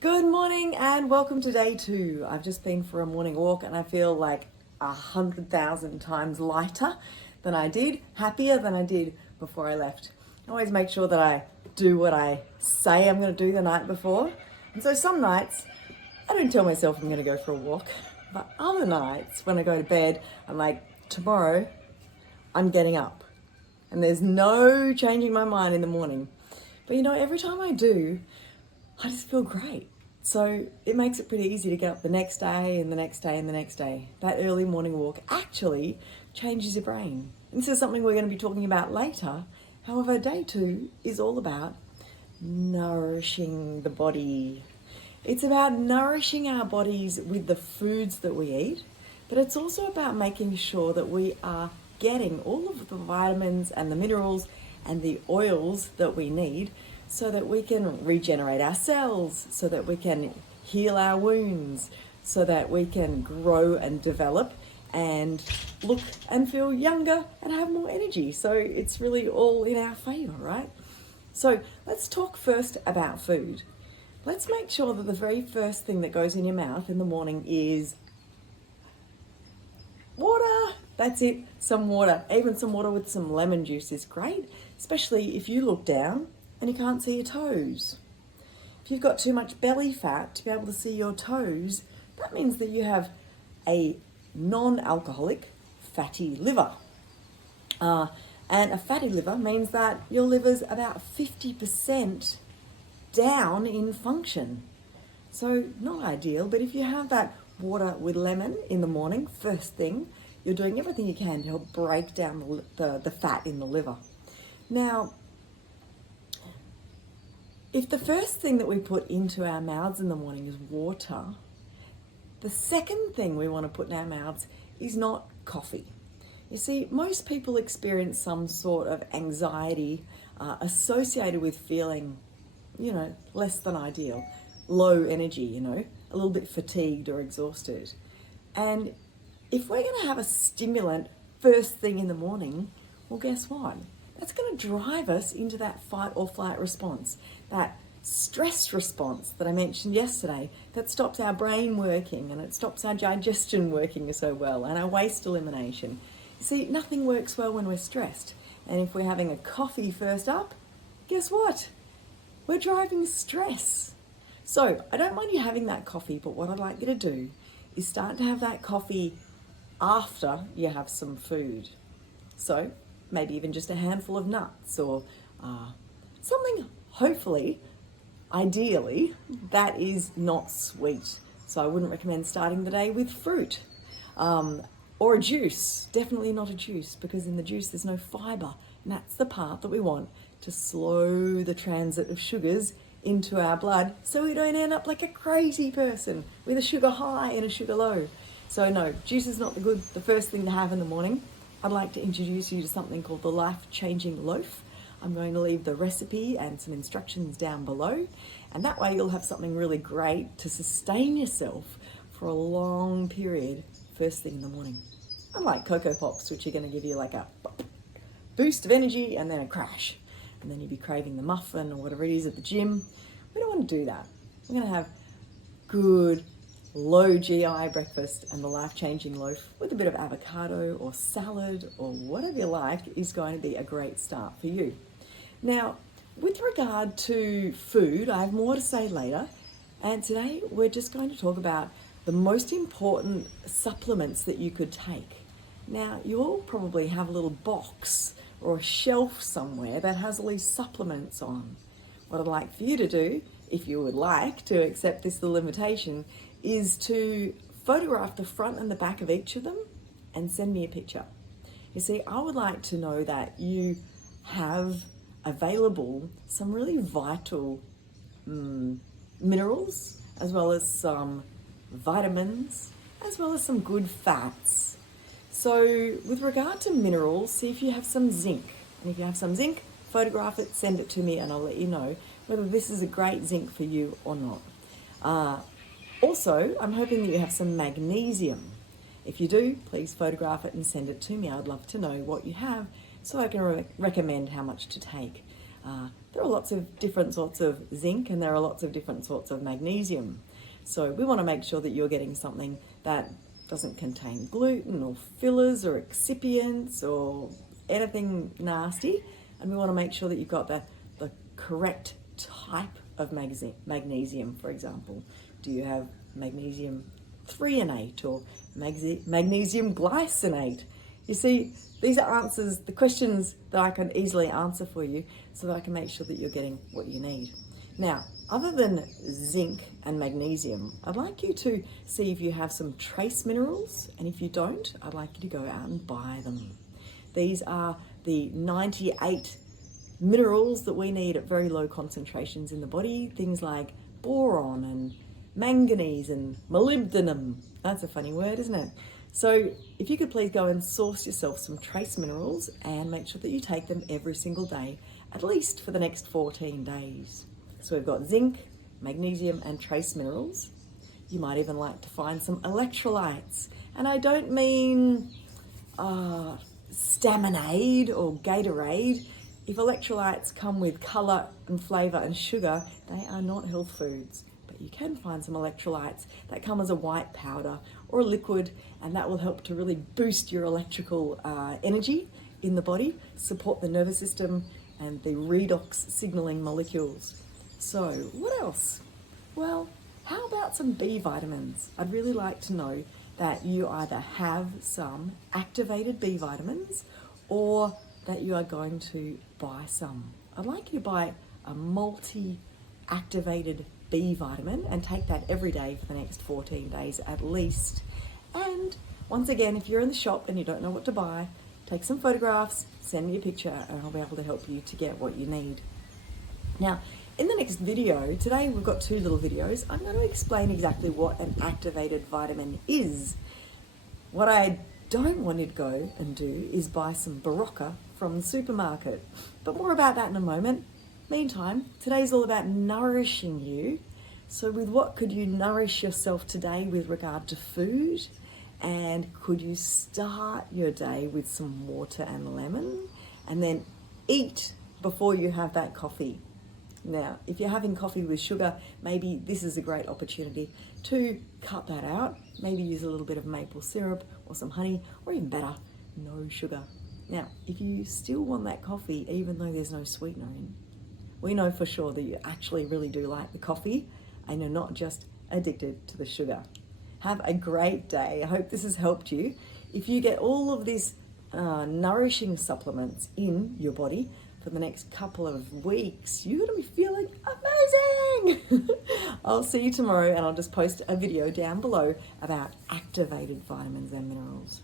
Good morning and welcome to day 2. I've just been for a morning walk and I feel like 100,000 times lighter than I did, happier than I did before I left. I always make sure that I do what I say I'm going to do the night before. And so some nights I don't tell myself I'm going to go for a walk, but other nights when I go to bed, I'm like, tomorrow I'm getting up. And there's no changing my mind in the morning. But every time I do, I just feel great. So it makes it pretty easy to get up the next day and the next day and the next day. That early morning walk actually changes your brain. And this is something we're going to be talking about later. However, day 2 is all about nourishing the body. It's about nourishing our bodies with the foods that we eat, but it's also about making sure that we are getting all of the vitamins and the minerals and the oils that we need so that we can regenerate our cells, so that we can heal our wounds, so that we can grow and develop and look and feel younger and have more energy. So it's really all in our favor, right? So let's talk first about food. Let's make sure that the very first thing that goes in your mouth in the morning is water. That's it, some water. Even some water with some lemon juice is great, especially if you look down and you can't see your toes. If you've got too much belly fat to be able to see your toes, that means that you have a non-alcoholic fatty liver. And a fatty liver means that your liver's about 50% down in function. So not ideal, but if you have that water with lemon in the morning, first thing, you're doing everything you can to help break down the fat in the liver. Now, if the first thing that we put into our mouths in the morning is water, the second thing we want to put in our mouths is not coffee. You see, most people experience some sort of anxiety associated with feeling, less than ideal, low energy, a little bit fatigued or exhausted. And if we're going to have a stimulant first thing in the morning, well, guess what? That's going to drive us into that fight or flight response, that stress response that I mentioned yesterday that stops our brain working and it stops our digestion working so well and our waste elimination. See, nothing works well when we're stressed. And if we're having a coffee first up, guess what? We're driving stress. So I don't mind you having that coffee, but what I'd like you to do is start to have that coffee after you have some food. So maybe even just a handful of nuts or something, hopefully, ideally, that is not sweet. So I wouldn't recommend starting the day with fruit or a juice. Definitely not a juice, because in the juice there's no fiber. And that's the part that we want to slow the transit of sugars into our blood so we don't end up like a crazy person with a sugar high and a sugar low. So no, juice is not the first thing to have in the morning. I'd like to introduce you to something called the life-changing loaf. I'm going to leave the recipe and some instructions down below, and that way you'll have something really great to sustain yourself for a long period first thing in the morning. Unlike Cocoa Pops, which are going to give you like a boost of energy and then a crash, and then you'll be craving the muffin or whatever it is at the gym. We don't want to do that. We're going to have good low GI breakfast, and the life-changing loaf with a bit of avocado or salad or whatever you like is going to be a great start for you. Now, with regard to food, I have more to say later, and today we're just going to talk about the most important supplements that you could take. Now, you all probably have a little box or a shelf somewhere that has all these supplements on. What I'd like for you to do, if you would like to accept this little invitation, is to photograph the front and the back of each of them and send me a picture. You see, I would like to know that you have available some really vital minerals, as well as some vitamins, as well as some good fats. So with regard to minerals, see if you have some zinc. And if you have some zinc, photograph it, send it to me, and I'll let you know whether this is a great zinc for you or not. Also, I'm hoping that you have some magnesium. If you do, please photograph it and send it to me. I'd love to know what you have so I can recommend how much to take. There are lots of different sorts of zinc and there are lots of different sorts of magnesium. So we want to make sure that you're getting something that doesn't contain gluten or fillers or excipients or anything nasty. And we want to make sure that you've got the correct type of magnesium, for example. Do you have magnesium threonate or magnesium glycinate? You see, these are answers, the questions that I can easily answer for you so that I can make sure that you're getting what you need. Now, other than zinc and magnesium, I'd like you to see if you have some trace minerals, and if you don't, I'd like you to go out and buy them. These are the 98 minerals that we need at very low concentrations in the body, things like boron and manganese and molybdenum. That's a funny word, isn't it? So if you could please go and source yourself some trace minerals and make sure that you take them every single day, at least for the next 14 days. So we've got zinc, magnesium and trace minerals. You might even like to find some electrolytes. And I don't mean Staminade or Gatorade. If electrolytes come with colour and flavour and sugar, they are not health foods. But you can find some electrolytes that come as a white powder or a liquid, and that will help to really boost your electrical energy in the body, support the nervous system and the redox signalling molecules. So what else? Well, how about some B vitamins? I'd really like to know that you either have some activated B vitamins or that you are going to buy some. I'd like you to buy a multi-activated B vitamin and take that every day for the next 14 days at least. And once again, if you're in the shop and you don't know what to buy, take some photographs, send me a picture, and I'll be able to help you to get what you need. Now, in the next video, today we've got two little videos. I'm going to explain exactly what an activated vitamin is. What I don't want you to go and do is buy some Barocca from the supermarket. But more about that in a moment. Meantime, today's all about nourishing you. So with what could you nourish yourself today with regard to food? And could you start your day with some water and lemon and then eat before you have that coffee? Now, if you're having coffee with sugar, maybe this is a great opportunity to cut that out. Maybe use a little bit of maple syrup or some honey, or even better, no sugar. Now, if you still want that coffee, even though there's no sweetener in, we know for sure that you actually really do like the coffee and you're not just addicted to the sugar. Have a great day. I hope this has helped you. If you get all of these nourishing supplements in your body for the next couple of weeks, you're going to be feeling amazing. I'll see you tomorrow, and I'll just post a video down below about activated vitamins and minerals.